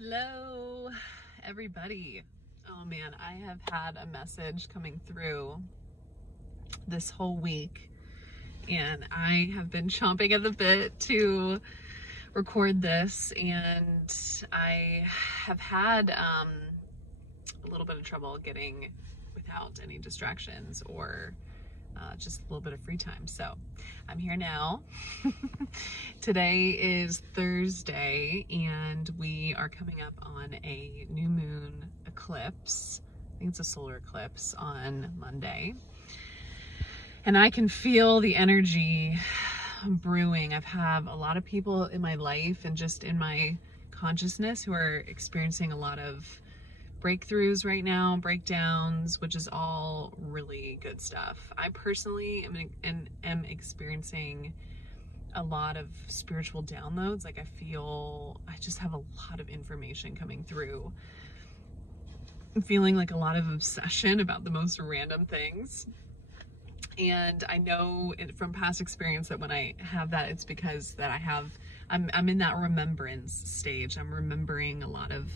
Hello, everybody. Oh man, I have had a message coming through this whole week, and I have been chomping at the bit to record this, and I have had a little bit of trouble getting without any distractions or just a little bit of free time. So I'm here now. Today is Thursday and we are coming up on a new moon eclipse. I think it's a solar eclipse on Monday. And I can feel the energy brewing. I've had a lot of people in my life and just in my consciousness who are experiencing a lot of breakthroughs right now, breakdowns, which is all really good stuff. I personally am experiencing a lot of spiritual downloads. Like I just have a lot of information coming through. I'm feeling like a lot of obsession about the most random things. And I know from past experience that when I have that, it's because that I'm in that remembrance stage. I'm remembering a lot of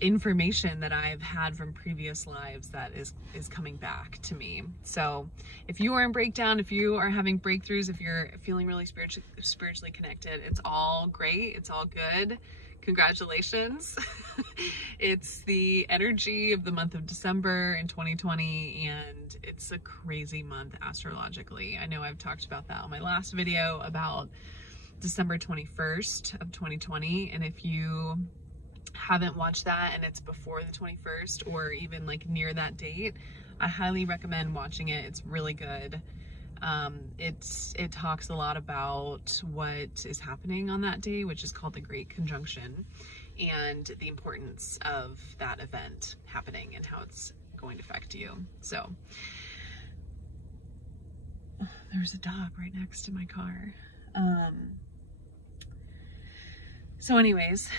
information that I've had from previous lives that is coming back to me. So if you are in breakdown, if you are having breakthroughs, if you're feeling really spiritually connected, it's all great. It's all good. Congratulations. It's the energy of the month of December in 2020, and it's a crazy month astrologically. I know I've talked about that on my last video about December 21st of 2020. And if you haven't watched that and it's before the 21st or even like near that date, I highly recommend watching it. It's really good. It talks a lot about what is happening on that day, which is called the Great Conjunction, and the importance of that event happening and how it's going to affect you. So there's a dog right next to my car. So anyways,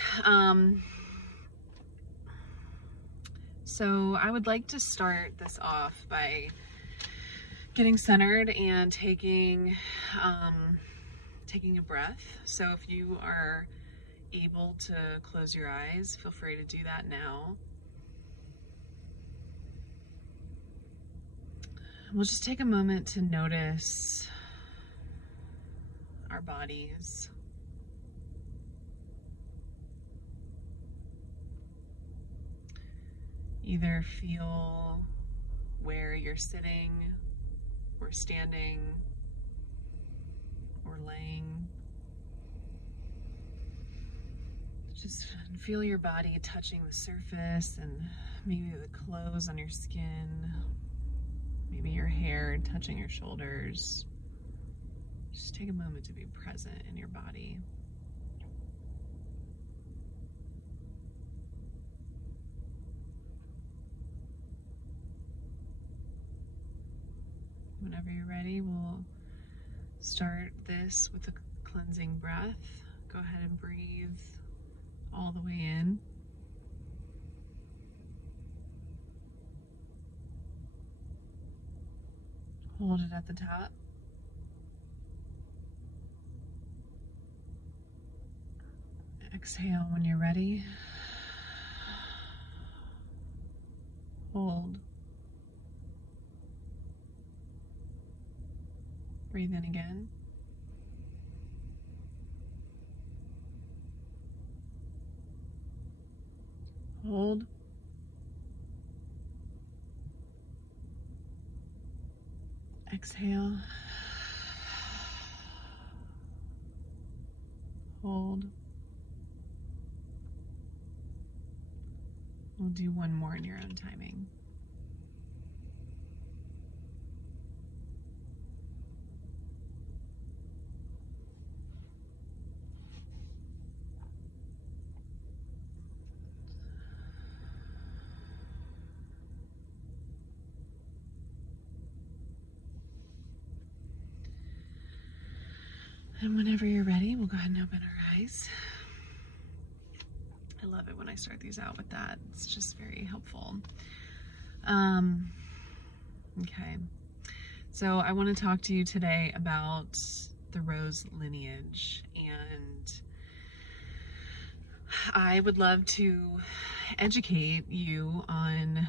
so I would like to start this off by getting centered and taking a breath. So if you are able to close your eyes, feel free to do that now. We'll just take a moment to notice our bodies. Either feel where you're sitting or standing or laying. Just feel your body touching the surface and maybe the clothes on your skin, maybe your hair touching your shoulders. Just take a moment to be present in your body. Whenever you're ready, we'll start this with a cleansing breath. Go ahead and breathe all the way in. Hold it at the top. Exhale when you're ready. Hold. Breathe in again. Hold. Exhale. Hold. We'll do one more in your own timing. And whenever you're ready, we'll go ahead and open our eyes. I love it when I start these out with that. It's just very helpful. Okay. So I want to talk to you today about the Rose Lineage and I would love to educate you on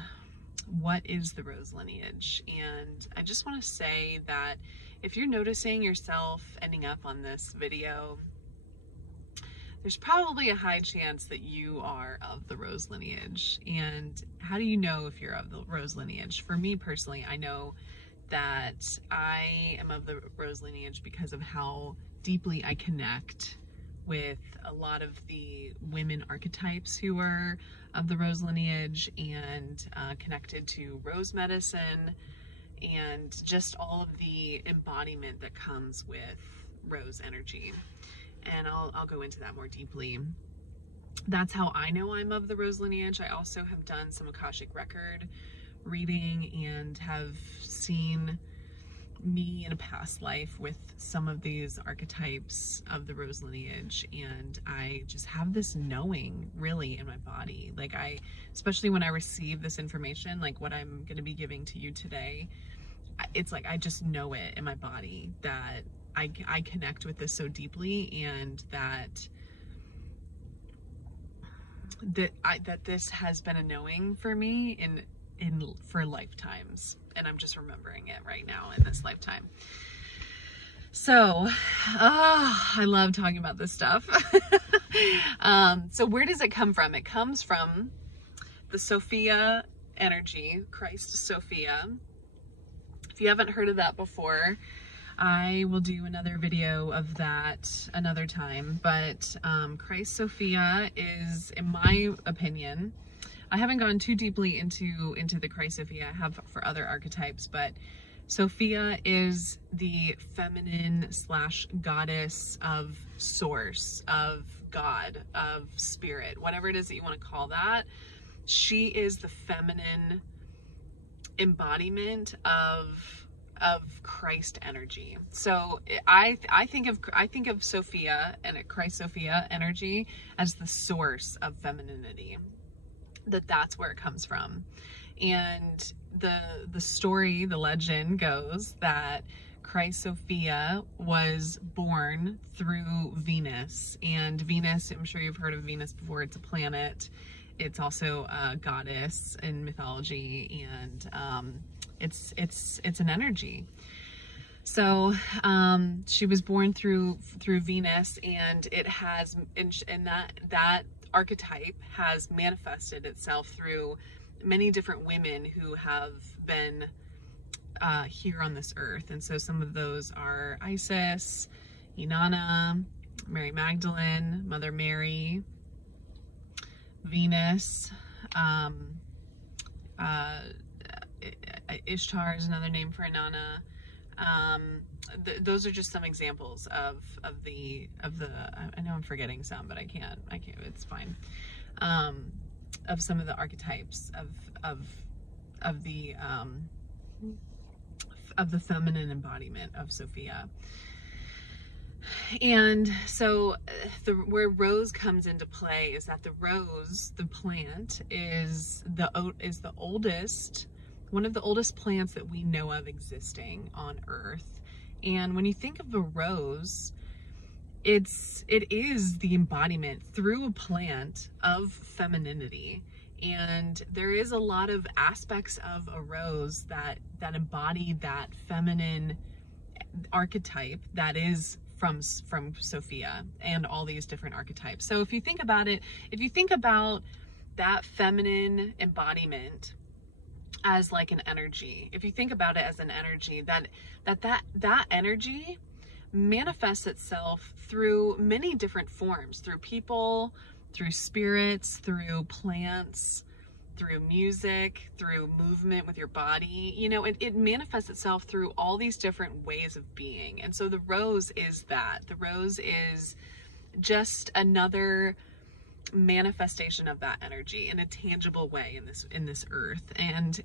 what is the Rose Lineage. And I just want to say that if you're noticing yourself ending up on this video, there's probably a high chance that you are of the Rose Lineage. And how do you know if you're of the Rose Lineage? For me personally, I know that I am of the Rose Lineage because of how deeply I connect with a lot of the women archetypes who are of the Rose Lineage, and connected to rose medicine and just all of the embodiment that comes with rose energy. And I'll go into that more deeply. That's how I know I'm of the Rose Lineage. I also have done some Akashic record reading and have seen me in a past life with some of these archetypes of the Rose Lineage, and I just have this knowing really in my body. Like, especially when I receive this information, like what I'm going to be giving to you today, it's like I just know it in my body that I connect with this so deeply, and that this has been a knowing for me for lifetimes, and I'm just remembering it right now in this lifetime. So I love talking about this stuff. So where does it come from? It comes from the Sophia energy, Christ Sophia. If you haven't heard of that before, I will do another video of that another time. But Christ Sophia is, in my opinion, I haven't gone too deeply into the Christ Sophia. I have for other archetypes, but Sophia is the feminine / goddess of source, of God, of spirit, whatever it is that you want to call that. She is the feminine embodiment of Christ energy. So I think of Sophia and Christ Sophia energy as the source of femininity. That's where it comes from. And the story, the legend goes that Christ Sophia was born through Venus. And Venus, I'm sure you've heard of Venus before, it's a planet. It's also a goddess in mythology, and it's an energy. So she was born through Venus, and it has, and that archetype has manifested itself through many different women who have been here on this earth. And so some of those are Isis, Inanna, Mary Magdalene, Mother Mary, Venus, Ishtar is another name for Inanna. Those are just some examples of the I know I'm forgetting some, but I can't, it's fine. Of some of the archetypes of the feminine embodiment of Sophia. And so where rose comes into play is that the rose, the plant, is the oldest, one of the oldest plants that we know of existing on Earth. And when you think of a rose, it is the embodiment through a plant of femininity. And there is a lot of aspects of a rose that embody that feminine archetype that is from Sophia and all these different archetypes. So if you think about it, if you think about that feminine embodiment as like an energy, if you think about it as an energy, that energy manifests itself through many different forms, through people, through spirits, through plants, through music, through movement with your body. You know, it manifests itself through all these different ways of being. And so the rose is that. The rose is just another manifestation of that energy in a tangible way in this earth. And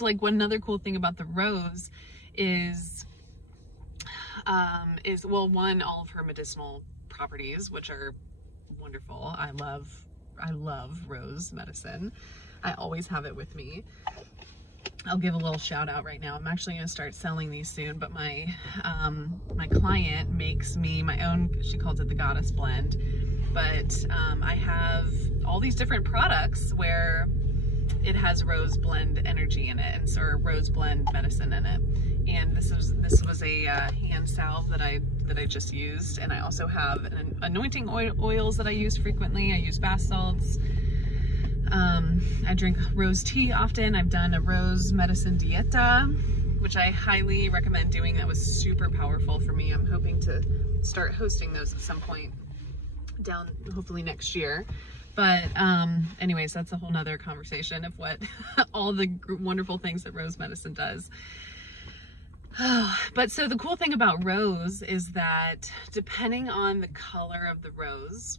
like one other cool thing about the rose is well, one, all of her medicinal properties, which are wonderful. I love rose medicine. I always have it with me. I'll give a little shout out right now. I'm actually going to start selling these soon, but my client makes me my own, she calls it the Goddess Blend, but I have all these different products where it has rose blend energy in it, and or rose blend medicine in it. And this was a hand salve that I just used, and I also have anointing oils that I use frequently. I use bath salts. I drink rose tea often. I've done a rose medicine dieta, which I highly recommend doing. That was super powerful for me. I'm hoping to start hosting those at some point down, hopefully next year. But anyways, that's a whole nother conversation of what all the wonderful things that rose medicine does. But so the cool thing about rose is that depending on the color of the rose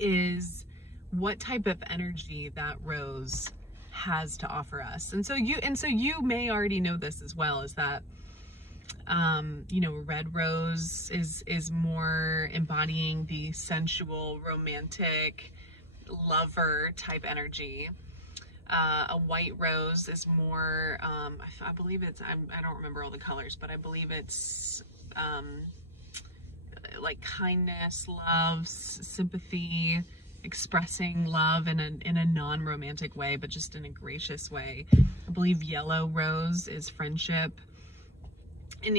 is what type of energy that rose has to offer us. And so you may already know this as well, is that you know, red rose is more embodying the sensual, romantic, lover type energy. A white rose is more, I believe it's, I don't remember all the colors, but I believe it's like kindness, love, sympathy, expressing love in a non-romantic way, but just in a gracious way. I believe yellow rose is friendship. And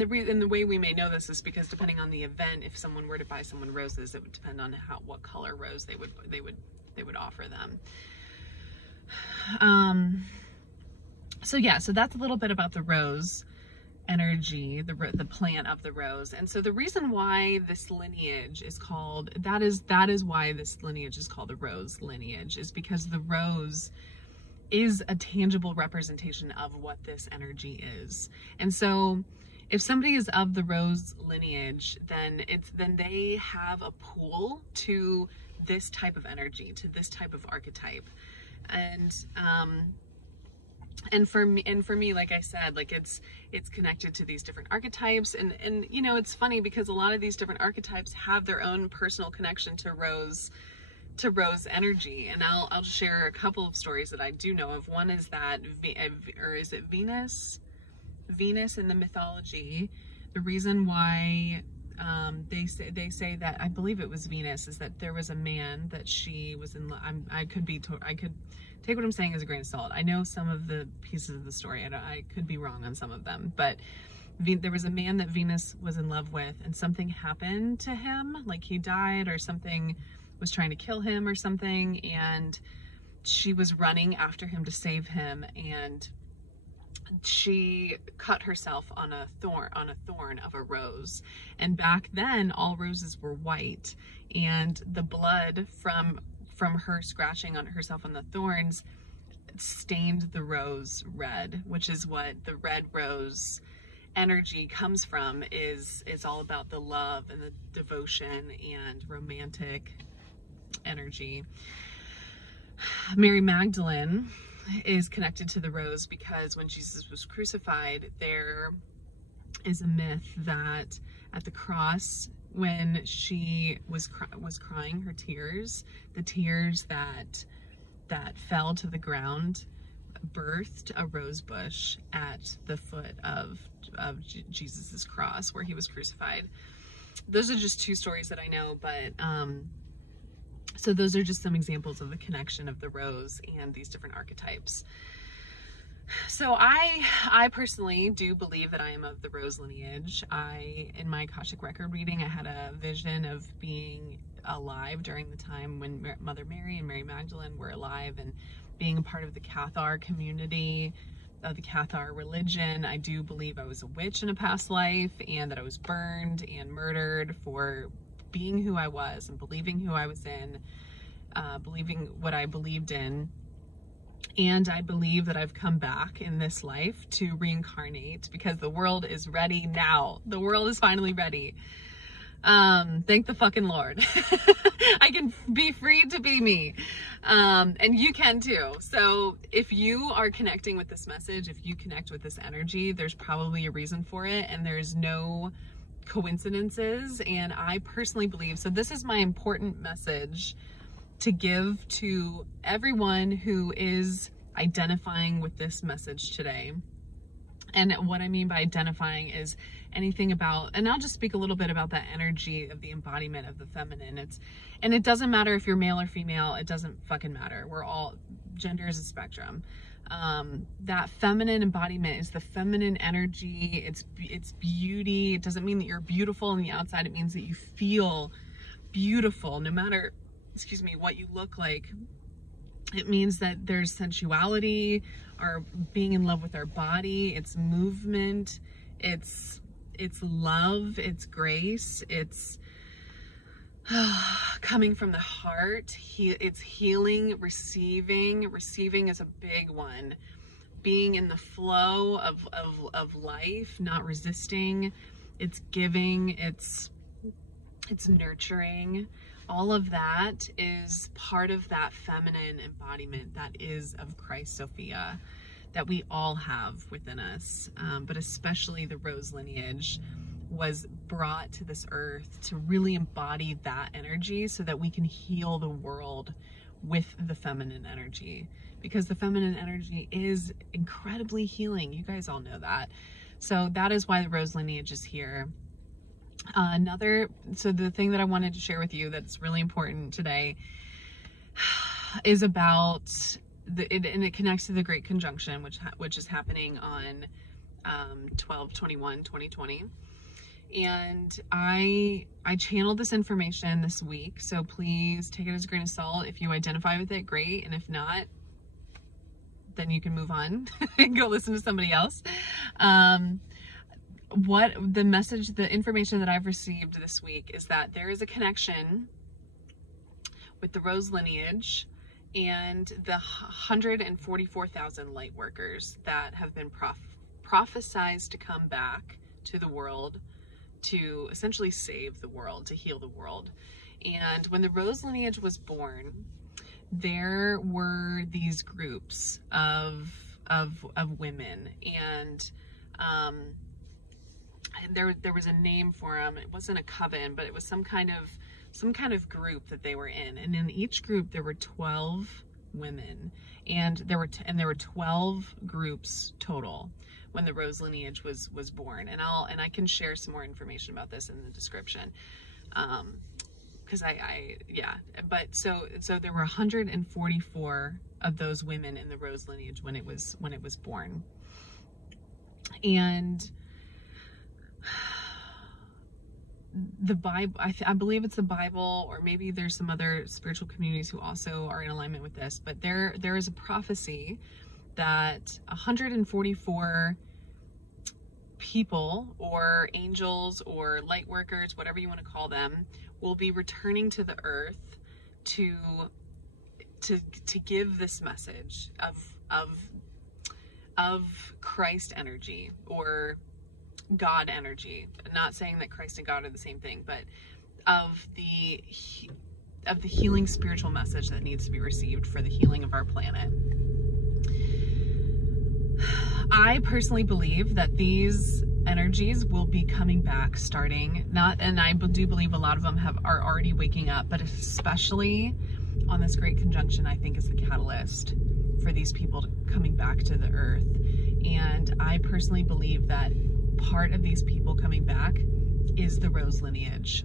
the way we may know this is because depending on the event, if someone were to buy someone roses, it would depend on what color rose they would offer them. So yeah, so that's a little bit about the rose energy, the plant of the rose. And so the reason why this lineage is called, that is why this lineage is called the Rose Lineage, is because the rose is a tangible representation of what this energy is. And so if somebody is of the Rose Lineage, then they have a pull to this type of energy, to this type of archetype. And for me, like I said, like it's connected to these different archetypes, and you know, it's funny because a lot of these different archetypes have their own personal connection to rose energy. And I'll just share a couple of stories that I do know of. One is that, or is it Venus in the mythology, the reason why they say that, I believe it was Venus, is that there was a man that she was in love. I could take what I'm saying as a grain of salt. I know some of the pieces of the story. I could be wrong on some of them, but there was a man that Venus was in love with, and something happened to him, like he died or something was trying to kill him or something, and she was running after him to save him, and she cut herself on a thorn of a rose. And back then all roses were white, and the blood from her scratching on herself on the thorns stained the rose red, which is what the red rose energy comes from, is all about the love and the devotion and romantic energy. Mary Magdalene is connected to the rose because when Jesus was crucified, there is a myth that at the cross, when she was crying her tears, the tears that fell to the ground birthed a rose bush at the foot of Jesus's cross where he was crucified. Those are just two stories that I know, but so those are just some examples of the connection of the rose and these different archetypes. So I personally do believe that I am of the Rose Lineage. In my Akashic record reading, I had a vision of being alive during the time when Mother Mary and Mary Magdalene were alive, and being a part of the Cathar community, of the Cathar religion. I do believe I was a witch in a past life, and that I was burned and murdered for being who I was and believing who I was in, believing what I believed in. And I believe that I've come back in this life to reincarnate because the world is ready now. The world is finally ready. Thank the fucking Lord. I can be free to be me. And you can too. So if you are connecting with this message, if you connect with this energy, there's probably a reason for it, and there's no coincidences. And I personally believe, so this is my important message to give to everyone who is identifying with this message today. And what I mean by identifying is anything about, and I'll just speak a little bit about that energy of the embodiment of the feminine. And it doesn't matter if you're male or female, it doesn't fucking matter. We're all, gender is a spectrum. That feminine embodiment is the feminine energy. It's beauty. It doesn't mean that you're beautiful on the outside. It means that you feel beautiful no matter, excuse me, what you look like. It means that there's sensuality, our being in love with our body, it's movement, it's love, it's grace, it's coming from the heart, it's healing, receiving is a big one. Being in the flow of life, not resisting, it's giving, it's nurturing. All of that is part of that feminine embodiment that is of Christ Sophia that we all have within us, but especially the Rose lineage was brought to this earth to really embody that energy so that we can heal the world with the feminine energy, because the feminine energy is incredibly healing. You guys all know that. So that is why the Rose lineage is here. So the thing that I wanted to share with you that's really important today is about and it connects to the Great Conjunction, which is happening on 12/21/2020. And I channeled this information this week, so please take it as a grain of salt. If you identify with it, great, and if not, then you can move on and go listen to somebody else. What the information that I've received this week is that there is a connection with the Rose lineage and the 144,000 light workers that have been prophesized to come back to the world to essentially save the world, to heal the world. And when the Rose lineage was born, there were these groups of women, and there was a name for them. It wasn't a coven, but it was some kind of group that they were in. And in each group there were 12 women, and there were 12 groups total when the Rose lineage was born. And I can share some more information about this in the description. Because but so there were 144 of those women in the Rose lineage when it was born. And the Bible, I believe it's the Bible, or maybe there's some other spiritual communities who also are in alignment with this, but there is a prophecy that 144 people, or angels, or light workers, whatever you want to call them, will be returning to the earth to give this message of Christ energy, or God energy. I'm not saying that Christ and God are the same thing, but of the healing spiritual message that needs to be received for the healing of our planet. I personally believe that these energies will be coming back starting, and I do believe a lot of them are already waking up, but especially on this Great Conjunction, I think is the catalyst for these people coming back to the earth. And I personally believe that part of these people coming back is the Rose lineage.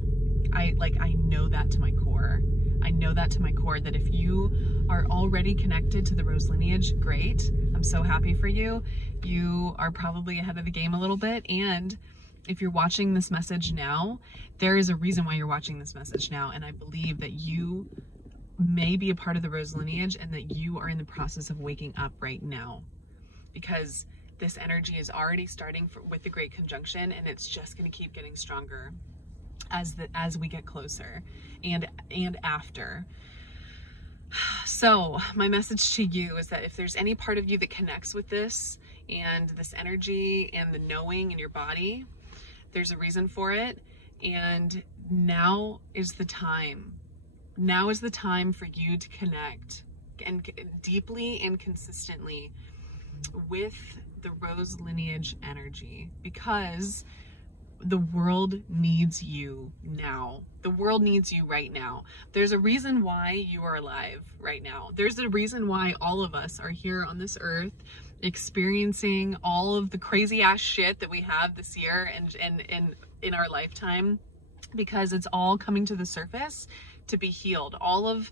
I know that to my core. I know that to my core, that if you are already connected to the Rose lineage, great. I'm so happy for you. You are probably ahead of the game a little bit. And if you're watching this message now, there is a reason why you're watching this message now. And I believe that you may be a part of the Rose lineage, and that you are in the process of waking up right now, because this energy is already starting with the Great Conjunction, and it's just going to keep getting stronger as we get closer and after. So my message to you is that if there's any part of you that connects with this and this energy and the knowing in your body, there's a reason for it. And now is the time. Now is the time for you to connect and deeply and consistently with the Rose lineage energy, because the world needs you now. The world needs you right now. There's a reason why you are alive right now. There's a reason why all of us are here on this earth experiencing all of the crazy ass shit that we have this year and in our lifetime, because it's all coming to the surface to be healed. All of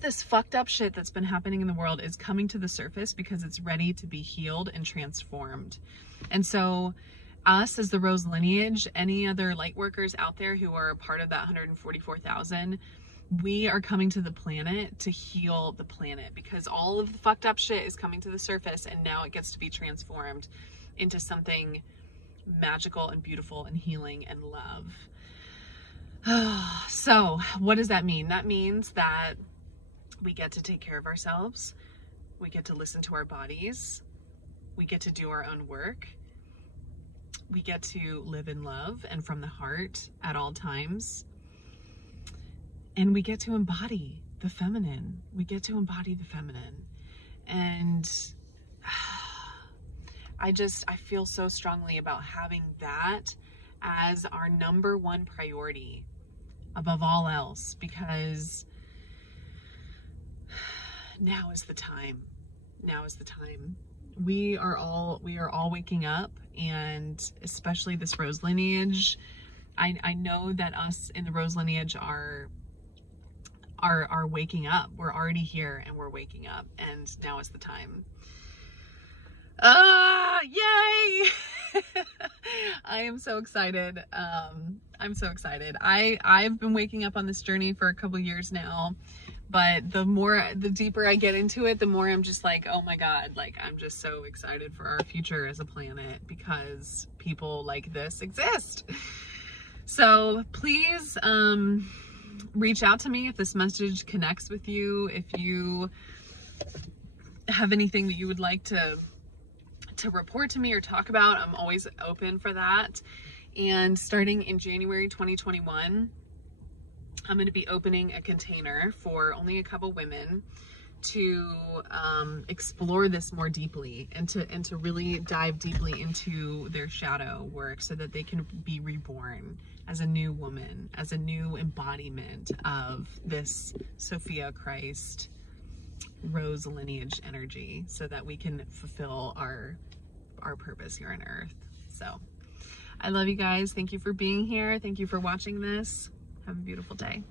this fucked up shit that's been happening in the world is coming to the surface because it's ready to be healed and transformed. And so us as the Rose Lineage, any other light workers out there who are a part of that 144,000, we are coming to the planet to heal the planet, because all of the fucked up shit is coming to the surface and now it gets to be transformed into something magical and beautiful and healing and love. So what does that mean? That means that we get to take care of ourselves. We get to listen to our bodies. We get to do our own work. We get to live in love and from the heart at all times. And we get to embody the feminine. We get to embody the feminine. And I feel so strongly about having that as our number one priority above all else, because now is the time. Now is the time. We are all waking up, and especially this Rose Lineage. I know that us in the Rose Lineage are waking up. We're already here and we're waking up, and now is the time. Yay! I am so excited. I'm so excited. I've been waking up on this journey for a couple years now, but the deeper I get into it, the more I'm just like, oh my God, like I'm just so excited for our future as a planet because people like this exist. So please, reach out to me if this message connects with you. If you have anything that you would like to report to me or talk about, I'm always open for that. And starting in January 2021, I'm going to be opening a container for only a couple women to explore this more deeply and to really dive deeply into their shadow work so that they can be reborn as a new woman, as a new embodiment of this Sophia Christ Rose Lineage energy, so that we can fulfill our purpose here on earth. So I love you guys. Thank you for being here. Thank you for watching this. Have a beautiful day.